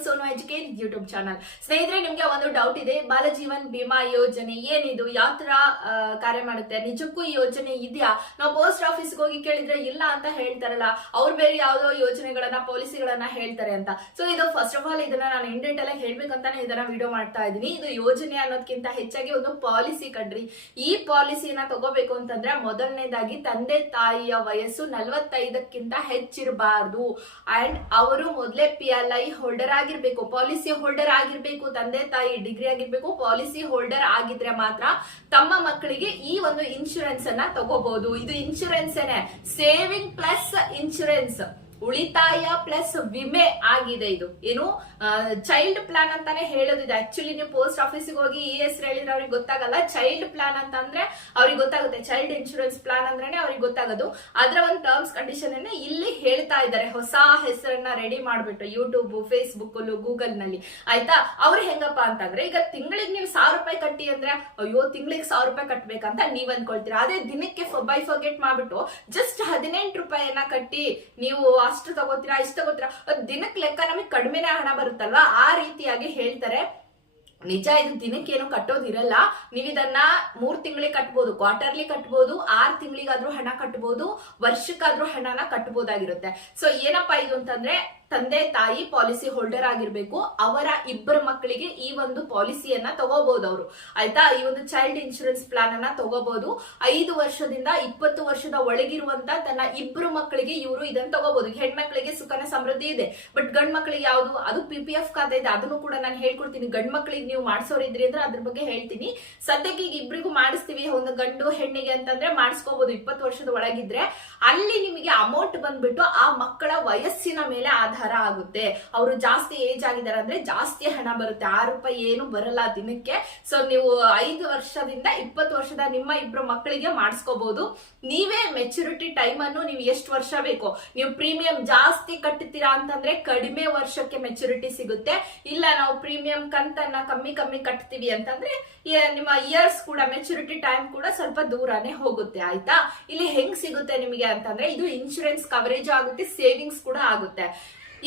Sonu educate YouTube channel ಸ್ನೇಹಿತರೆ, ನಿಮ್ಗೆ ಒಂದು ಡೌಟ್ ಇದೆ. ಬಾಲಜೀವನ್ ಬಿಮಾ ಯೋಜನೆ ಏನಿದು? ಯಾವ ತರ ಕಾರ್ಯ ಮಾಡುತ್ತೆ? ನಿಜಕ್ಕೂ ಈ ಯೋಜನೆ ಇದೆಯಾ? ನಾವು ಪೋಸ್ಟ್ ಆಫೀಸ್ಗೆ ಹೋಗಿ ಕೇಳಿದ್ರೆ ಇಲ್ಲ ಅಂತ ಹೇಳ್ತಾರಲ್ಲ, ಅವ್ರು ಬೇರೆ ಯಾವ್ದೋ ಯೋಜನೆಗಳನ್ನ ಪಾಲಿಸಿಗಳನ್ನ ಹೇಳ್ತಾರೆ ಅಂತ. ಸೊ ಇದು ಫಸ್ಟ್ ಆಫ್ ಆಲ್ ಇದನ್ನ ನಾನು ಇಂಡೆಂಟ್ ಎಲ್ಲ ಹೇಳ್ಬೇಕಂತಾನೆ ಇದನ್ನ ವಿಡಿಯೋ ಮಾಡ್ತಾ ಇದೀನಿ ಇದು ಯೋಜನೆ ಅನ್ನೋದಕ್ಕಿಂತ ಹೆಚ್ಚಾಗಿ ಒಂದು ಪಾಲಿಸಿ ಕಣ್ರಿ. ಈ ಪಾಲಿಸಿನ ತಗೋಬೇಕು ಅಂತಂದ್ರೆ ಮೊದಲನೇದಾಗಿ ತಂದೆ ತಾಯಿಯ ವಯಸ್ಸು ನಲ್ವತ್ತೈದಕ್ಕಿಂತ ಹೆಚ್ಚಿರಬಾರ್ದು. ಅಂಡ್ ಅವರು ಮೊದಲೇ ಪಿ ಎಲ್ ಐ ಹೋಲ್ಡರ್ ಆಗಿರ್ಬೇಕು ಪಾಲಿಸಿ ಹೋಲ್ಡರ್ ಆಗಿರ್ಬೇಕು, ತಂದೆ ತಾಯಿ ಡಿಗ್ರಿ ಆಗಿರ್ಬೇಕು ಪಾಲಿಸಿ ಹೋಲ್ಡರ್ ಆಗಿದ್ರೆ ಮಾತ್ರ ತಮ್ಮ ಮಕ್ಕಳಿಗೆ ಈ ಒಂದು ಇನ್ಶೂರೆನ್ಸ್ ಅನ್ನ ತಗೋಬಹುದು ಇದು ಇನ್ಶೂರೆನ್ಸ್ ಸೇವಿಂಗ್ ಪ್ಲಸ್ ಇನ್ಶೂರೆನ್ಸ್ ಉಳಿತಾಯ ಪ್ಲಸ್ ವಿಮೆ ಆಗಿದೆ ಇದು. ಏನು ಚೈಲ್ಡ್ ಪ್ಲಾನ್ ಅಂತಾನೆ ಹೇಳೋದಿದೆ. ಆಕ್ಚುಲಿ ನೀವು ಪೋಸ್ಟ್ ಆಫೀಸಿಗೆ ಹೋಗಿ ಈ ಹೆಸರು ಹೇಳಿದ್ರೆ ಅವ್ರಿಗೆ ಗೊತ್ತಾಗಲ್ಲ. ಚೈಲ್ಡ್ ಪ್ಲಾನ್ ಅಂತ ಅಂದ್ರೆ ಅವ್ರಿಗೆ ಗೊತ್ತಾಗುತ್ತೆ. ಚೈಲ್ಡ್ ಇನ್ಶೂರೆನ್ಸ್ ಪ್ಲಾನ್ ಅಂದ್ರೇನೆ ಅವ್ರಿಗೆ ಗೊತ್ತಾಗೋದು. ಅದರ ಒಂದು ಟರ್ಮ್ಸ್ ಕಂಡೀಷನ್ ಅನ್ನ ಇಲ್ಲಿ ಹೇಳ್ತಾ ಇದ್ದಾರೆ. ಹೊಸ ಹೆಸರನ್ನ ರೆಡಿ ಮಾಡ್ಬಿಟ್ಟು ಯೂಟ್ಯೂಬ್ ಫೇಸ್ಬುಕ್ ಗೂಗಲ್ನಲ್ಲಿ. ಆಯ್ತಾ? ಅವ್ರು ಹೆಂಗಪ್ಪ ಅಂತಂದ್ರೆ, ಈಗ ತಿಂಗಳಿಗೆ ನೀವು ಸಾವಿರ ರೂಪಾಯಿ ಕಟ್ಟಿ ಅಂದ್ರೆ, ಅಯ್ಯೋ, ತಿಂಗಳಿಗೆ ಸಾವಿರ ರೂಪಾಯಿ ಕಟ್ಬೇಕಂತ ನೀವ್ ಅನ್ಕೊಳ್ತೀರಾ. ಅದೇ ದಿನಕ್ಕೆ ಬೈ ಫರ್ಗೆಟ್ ಮಾಡ್ಬಿಟ್ಟು ಜಸ್ಟ್ ಹದಿನೆಂಟು ರೂಪಾಯಿಯನ್ನ ಕಟ್ಟಿ ನೀವು ಅಷ್ಟು ತಗೋತೀರಾ ಇಷ್ಟು ತಗೋತೀರಾ ದಿನಕ್ಕೆ ಲೆಕ್ಕ ನಮಗೆ ಕಡಿಮೆನೆ ಹಣ ಬರುತ್ತಲ್ವಾ? ಆ ರೀತಿಯಾಗಿ ಹೇಳ್ತಾರೆ. ನಿಜ, ಇದು ದಿನಕ್ಕೇನು ಕಟ್ಟೋದಿರಲ್ಲ ನೀವು ಇದನ್ನ ಮೂರ್ ತಿಂಗಳಿಗೆ ಕಟ್ಬೋದು, ಕ್ವಾರ್ಟರ್ಲಿ ಕಟ್ಬೋದು, ಆರ್ ತಿಂಗಳಿಗಾದ್ರೂ ಹಣ ಕಟ್ಬೋದು, ವರ್ಷಕ್ಕಾದ್ರೂ ಹಣನ ಕಟ್ಬೋದಾಗಿರುತ್ತೆ. ಸೊ ಏನಪ್ಪಾ ಇದು ಅಂತಂದ್ರೆ ತಂದೆ ತಾಯಿ ಪಾಲಿಸಿ ಹೋಲ್ಡರ್ ಆಗಿರ್ಬೇಕು, ಅವರ ಇಬ್ಬರು ಮಕ್ಕಳಿಗೆ ಈ ಒಂದು ಪಾಲಿಸಿಯನ್ನ ತಗೋಬಹುದು ಅವರು. ಆಯ್ತಾ? ಈ ಒಂದು ಚೈಲ್ಡ್ ಇನ್ಶೂರೆನ್ಸ್ ಪ್ಲಾನ್ ಅನ್ನ ತಗೋಬಹುದು ಐದು ವರ್ಷದಿಂದ ಇಪ್ಪತ್ತು ವರ್ಷದ ಒಳಗಿರುವಂತ ತನ್ನ ಇಬ್ಬರು ಮಕ್ಕಳಿಗೆ ಇವರು ಇದನ್ನ ತಗೋಬಹುದು ಹೆಣ್ಮಕ್ಳಿಗೆ ಸುಖನ ಸಮೃದ್ಧಿ ಇದೆ ಬಟ್ ಗಂಡ್ ಮಕ್ಕಳಿಗೆ ಯಾವುದು? ಅದು ಪಿ ಪಿ ಎಫ್ ಖಾತೆ ಇದೆ. ಅದನ್ನು ಕೂಡ ನಾನು ಹೇಳ್ಕೊಡ್ತೀನಿ. ಗಂಡ್ ಮಕ್ಕಳಿಗೆ ನೀವು ಮಾಡಿಸೋರಿದ್ರಿ ಅಂದ್ರೆ ಅದ್ರ ಬಗ್ಗೆ ಹೇಳ್ತೀನಿ. ಸದ್ಯಕ್ಕೆ ಈಗ ಇಬ್ರಿಗೂ ಮಾಡಿಸ್ತೀವಿ. ಒಂದು ಗಂಡು ಹೆಣ್ಣಿಗೆ ಅಂತಂದ್ರೆ ಮಾಡಿಸ್ಕೋಬಹುದು ಇಪ್ಪತ್ತು ವರ್ಷದ ಒಳಗಿದ್ರೆ. ಅಲ್ಲಿ ನಿಮಗೆ ಅಮೌಂಟ್ ಬಂದ್ಬಿಟ್ಟು ಆ ಮಕ್ಕಳ ವಯಸ್ಸಿನ ಮೇಲೆ ಆಧಾರ ಆಗುತ್ತೆ. ಅವರು ಜಾಸ್ತಿ ಏಜ್ ಆಗಿದ್ದಾರೆ ಅಂದ್ರೆ ಜಾಸ್ತಿ ಹಣ ಬರುತ್ತೆ. ಆರು ರೂಪಾಯಿ ಏನು ಬರಲ್ಲ ದಿನಕ್ಕೆ. ಸೊ ನೀವು ಐದು ವರ್ಷದಿಂದ ಇಪ್ಪತ್ತು ವರ್ಷದ ನಿಮ್ಮ ಇಬ್ರು ಮಕ್ಕಳಿಗೆ ಮಾಡಿಸ್ಕೋಬಹುದು ನೀವೇ ಮೆಚುರಿಟಿ ಟೈಮ್ ಅನ್ನು ನೀವು ಎಷ್ಟು ವರ್ಷ ಬೇಕು? ನೀವು ಪ್ರೀಮಿಯಂ ಜಾಸ್ತಿ ಕಟ್ಟುತ್ತೀರಾ ಅಂತಂದ್ರೆ ಕಡಿಮೆ ವರ್ಷಕ್ಕೆ ಮೆಚುರಿಟಿ ಸಿಗುತ್ತೆ. ಇಲ್ಲ ನಾವು ಪ್ರೀಮಿಯಂ ಕಂತನ್ನ ಕಮ್ಮಿ ಕಮ್ಮಿ ಕಟ್ತೀವಿ ಅಂತಂದ್ರೆ ನಿಮ್ಮ ಇಯರ್ಸ್ ಕೂಡ ಮೆಚುರಿಟಿ ಟೈಮ್ ಕೂಡ ಸ್ವಲ್ಪ ದೂರನೇ ಹೋಗುತ್ತೆ, ಆಯ್ತಾ? ಇಲ್ಲಿ ಹೆಂಗ್ ಸಿಗುತ್ತೆ ನಿಮಗೆ ಅಂತಂದ್ರೆ ಇದು ಇನ್ಶೂರೆನ್ಸ್ ಕವರೇಜ್ ಆಗುತ್ತೆ ಸೇವಿಂಗ್ಸ್ ಕೂಡ ಆಗುತ್ತೆ.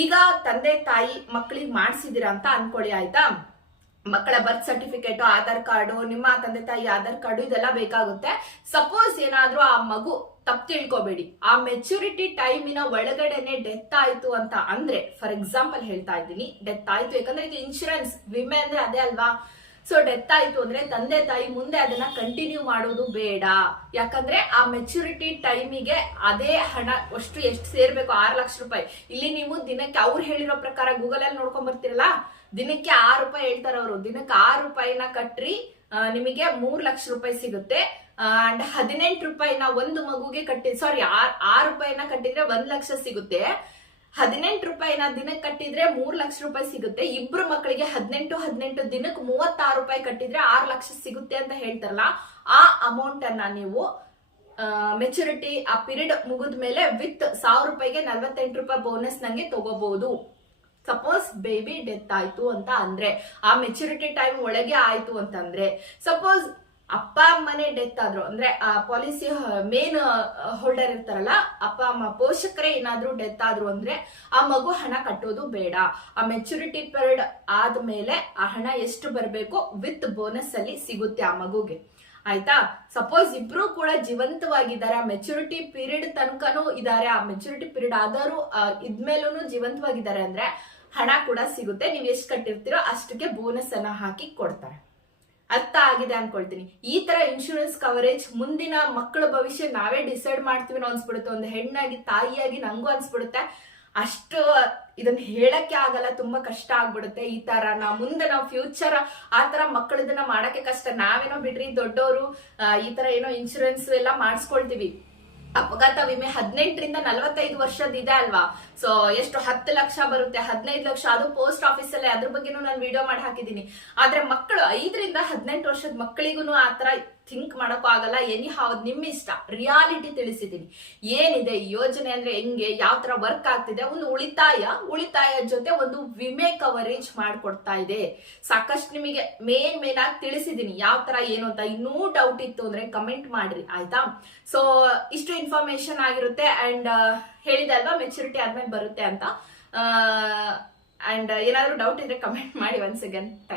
ಈಗ ತಂದೆ, ತಾಯಿ ಮಕ್ಕಳಿಗೆ ಮಾಡಿಸಿದಿರಾ ಅಂತ ಅನ್ಕೊಳ್ಳಿ ಆಯ್ತಾ? ಮಕ್ಕಳ ಬರ್ತ್ ಸರ್ಟಿಫಿಕೇಟ್ ಆಧಾರ್ ಕಾರ್ಡ್, ನಿಮ್ಮ ತಂದೆ, ತಾಯಿ ಆಧಾರ್ ಕಾರ್ಡ್ ಇದೆಲ್ಲ ಬೇಕಾಗುತ್ತೆ. ಸಪೋಸ್ ಏನಾದ್ರೂ ಆ ಮಗು ತಪ್ಪು ತಿಳ್ಕೊಬೇಡಿ. ಆ ಮೆಚುರಿಟಿ ಟೈಮಿನ ಒಳಗಡೆನೆ ಡೆತ್ ಆಯ್ತು ಅಂತ ಅಂದ್ರೆ ಫಾರ್ ಎಕ್ಸಾಂಪಲ್ ಹೇಳ್ತಾ ಇದ್ದೀನಿ ಡೆತ್ ಆಯ್ತು. ಯಾಕಂದ್ರೆ ಇದು ಇನ್ಶೂರೆನ್ಸ್ ವಿಮೆ ಅಂದ್ರೆ ಅದೇ ಅಲ್ವಾ? ಸೊ ಡೆತ್ ಆಯ್ತು ಅಂದ್ರೆ ತಂದೆ ತಾಯಿ ಮುಂದೆ ಅದನ್ನ ಕಂಟಿನ್ಯೂ ಮಾಡೋದು ಬೇಡ. ಯಾಕಂದ್ರೆ ಆ ಮೆಚುರಿಟಿ ಟೈಮಿಗೆ ಅದೇ ಹಣ ಅಷ್ಟು ಎಷ್ಟು ಸೇರ್ಬೇಕು? ಆರು ಲಕ್ಷ ರೂಪಾಯಿ. ಇಲ್ಲಿ ನೀವು ದಿನಕ್ಕೆ ಅವ್ರು ಹೇಳಿರೋ ಪ್ರಕಾರ ಗೂಗಲ್ ಅಲ್ಲಿ ನೋಡ್ಕೊಂಡ್ ಬರ್ತೀರಲ್ಲ? ದಿನಕ್ಕೆ ಆರು ರೂಪಾಯಿ ಹೇಳ್ತಾರ ಅವರು. ದಿನಕ್ಕೆ ಆರು ರೂಪಾಯಿನ ಕಟ್ರಿ ನಿಮಗೆ ಮೂರ್ ಲಕ್ಷ ರೂಪಾಯಿ ಸಿಗುತ್ತೆ. ಅಂಡ್ ಹದಿನೆಂಟು ರೂಪಾಯಿನ ಒಂದು ಮಗುಗೆ ಕಟ್ಟಿ ಸಾರಿ ಆರು ರೂಪಾಯಿನ ಕಟ್ಟಿದ್ರೆ ಒಂದ್ ಲಕ್ಷ ಸಿಗುತ್ತೆ. ಹದಿನೆಂಟು ರೂಪಾಯಿನ ದಿನಕ್ಕೆ ಕಟ್ಟಿದ್ರೆ ಮೂರ್ ಲಕ್ಷ ರೂಪಾಯಿ ಸಿಗುತ್ತೆ. ಇಬ್ರು ಮಕ್ಕಳಿಗೆ ಹದಿನೆಂಟು ಹದಿನೆಂಟು ದಿನಕ್ಕೆ ಮೂವತ್ತಾರು ರೂಪಾಯಿ ಕಟ್ಟಿದ್ರೆ ಆರು ಲಕ್ಷ ಸಿಗುತ್ತೆ ಅಂತ ಹೇಳ್ತಾರಲ್ಲ, ಆ ಅಮೌಂಟ್ ಅನ್ನ ನೀವು ಮೆಚುರಿಟಿ ಆ ಪೀರಿಯಡ್ ಮುಗಿದ ಮೇಲೆ ವಿತ್ ಸಾವಿರ ರೂಪಾಯಿಗೆ ನಲ್ವತ್ತೆಂಟು ರೂಪಾಯಿ ಬೋನಸ್ ನಂಗೆ ತಗೋಬಹುದು ಸಪೋಸ್ ಬೇಬಿ ಡೆತ್ ಆಯ್ತು ಅಂತ ಅಂದ್ರೆ, ಆ ಮೆಚುರಿಟಿ ಟೈಮ್ ಒಳಗೆ ಆಯ್ತು ಅಂತಂದ್ರೆ ಸಪೋಸ್ ಅಪ್ಪ ಅಮ್ಮನೇ ಡೆತ್ ಆದ್ರು. ಅಂದ್ರೆ ಆ ಪಾಲಿಸಿ ಮೇನ್ ಹೋಲ್ಡರ್ ಇರ್ತಾರಲ್ಲ, ಅಪ್ಪ, ಅಮ್ಮ, ಪೋಷಕರೇ ಏನಾದ್ರೂ ಡೆತ್ ಆದ್ರು ಅಂದ್ರೆ ಆ ಮಗು ಹಣ ಕಟ್ಟೋದು ಬೇಡ. ಆ ಮೆಚುರಿಟಿ ಪೀರಿಯಡ್ ಆದ್ಮೇಲೆ ಆ ಹಣ ಎಷ್ಟು ಬರಬೇಕು ವಿತ್ ಬೋನಸ್ ಅಲ್ಲಿ ಸಿಗುತ್ತೆ ಆ ಮಗುಗೆ. ಆಯ್ತಾ? ಸಪೋಸ್ ಇಬ್ರು ಕೂಡ ಜೀವಂತವಾಗಿದ್ದಾರೆ. ಆ ಮೆಚುರಿಟಿ ಪೀರಿಯಡ್ ತನಕನೂ ಇದಾರೆ ಆ ಮೆಚುರಿಟಿ ಪೀರಿಯಡ್ ಆದರೂ ಇದ್ಮೇಲೂ ಜೀವಂತವಾಗಿದ್ದಾರೆ ಅಂದ್ರೆ ಹಣ ಕೂಡ ಸಿಗುತ್ತೆ. ನೀವು ಎಷ್ಟು ಕಟ್ಟಿರ್ತೀರೋ ಅಷ್ಟಕ್ಕೆ ಬೋನಸ್ ಅನ್ನ ಹಾಕಿ ಕೊಡ್ತಾರೆ. ಅರ್ಥ ಆಗಿದೆ ಅನ್ಕೊಳ್ತೀನಿ. ಈ ತರ ಇನ್ಶೂರೆನ್ಸ್ ಕವರೇಜ್ ಮುಂದಿನ ಮಕ್ಕಳ ಭವಿಷ್ಯ ನಾವೇ ಡಿಸೈಡ್ ಮಾಡ್ತೀವಿ ಅನ್ಸ್ಬಿಡುತ್ತೆ. ಒಂದು ಹೆಣ್ಣಾಗಿ, ತಾಯಿಯಾಗಿ ನಂಗೂ ಅನ್ಸ್ಬಿಡುತ್ತೆ. ಅಷ್ಟು ಇದನ್ನ ಹೇಳಕ್ಕೆ ಆಗಲ್ಲ, ತುಂಬಾ ಕಷ್ಟ ಆಗ್ಬಿಡುತ್ತೆ ಈ ತರ. ನಾ ಮುಂದೆ ನಾವು ಫ್ಯೂಚರ್ ಆ ತರ ಮಕ್ಕಳು ಇದನ್ನ ಮಾಡಕ್ಕೆ ಕಷ್ಟ. ನಾವೇನೋ ಬಿಡ್ರಿ ದೊಡ್ಡವರು ಈ ತರ ಏನೋ ಇನ್ಶೂರೆನ್ಸ್ ಎಲ್ಲ ಮಾಡಿಸ್ಕೊಳ್ತೀವಿ. ಅಪಘಾತ ವಿಮೆ ಹದಿನೆಂಟರಿಂದ ನಲವತ್ತೈದು ವರ್ಷದ ಇದೆ ಅಲ್ವಾ? ಸೊ ಎಷ್ಟು ಹತ್ತು ಲಕ್ಷ ಬರುತ್ತೆ? ಹದಿನೈದು ಲಕ್ಷ. ಅದು ಪೋಸ್ಟ್ ಆಫೀಸ್ ಅಲ್ಲೇ. ಅದ್ರ ಬಗ್ಗೆನೂ ನಾನು ವಿಡಿಯೋ ಮಾಡಿ ಹಾಕಿದ್ದೀನಿ. ಆದ್ರೆ ಮಕ್ಕಳು ಐದರಿಂದ ಹದಿನೆಂಟು ವರ್ಷದ ಮಕ್ಕಳಿಗೂ ಆ ತರ ಥಿಂಕ್ ಮಾಡಕ್ಕೂ ಆಗಲ್ಲ. ಎನಿ ಹಾವ್ ನಿಮ್ಮ ಇಷ್ಟ. ರಿಯಾಲಿಟಿ ತಿಳಿಸಿದ್ದೀನಿ. ಏನಿದೆ? ಈ ಯೋಜನೆ ಅಂದ್ರೆ ಹೆಂಗೆ? ಯಾವ ತರ ವರ್ಕ್ ಆಗ್ತಿದೆ? ಒಂದು ಉಳಿತಾಯ ಉಳಿತಾಯ ಜೊತೆ ಒಂದು ವಿಮೆ ಕವರೇಜ್ ಮಾಡಿಕೊಡ್ತಾ ಇದೆ. ಸಾಕಷ್ಟು ನಿಮಗೆ ಮೇನ್ ಮೇನ್ ಆಗಿ ತಿಳಿಸಿದ್ದೀನಿ. ಯಾವ ತರ ಏನು ಅಂತ. ಇನ್ನೂ ಡೌಟ್ ಇತ್ತು ಅಂದ್ರೆ ಕಮೆಂಟ್ ಮಾಡ್ರಿ. ಆಯ್ತಾ? ಸೊ ಇಷ್ಟು ಇನ್ಫಾರ್ಮೇಶನ್ ಆಗಿರುತ್ತೆ ಅಂಡ್ ಹೇಳಿದಲ್ವಾ ಮೆಚುರಿಟಿ ಆದ್ಮೇಲೆ ಬರುತ್ತೆ ಅಂತ. ಅಂಡ್ ಏನಾದರೂ ಡೌಟ್ ಇದ್ರೆ ಕಮೆಂಟ್ ಮಾಡಿ ಒನ್ಸ್ ಅಗೇನ್ ಥ್ಯಾಂಕ್ಸ್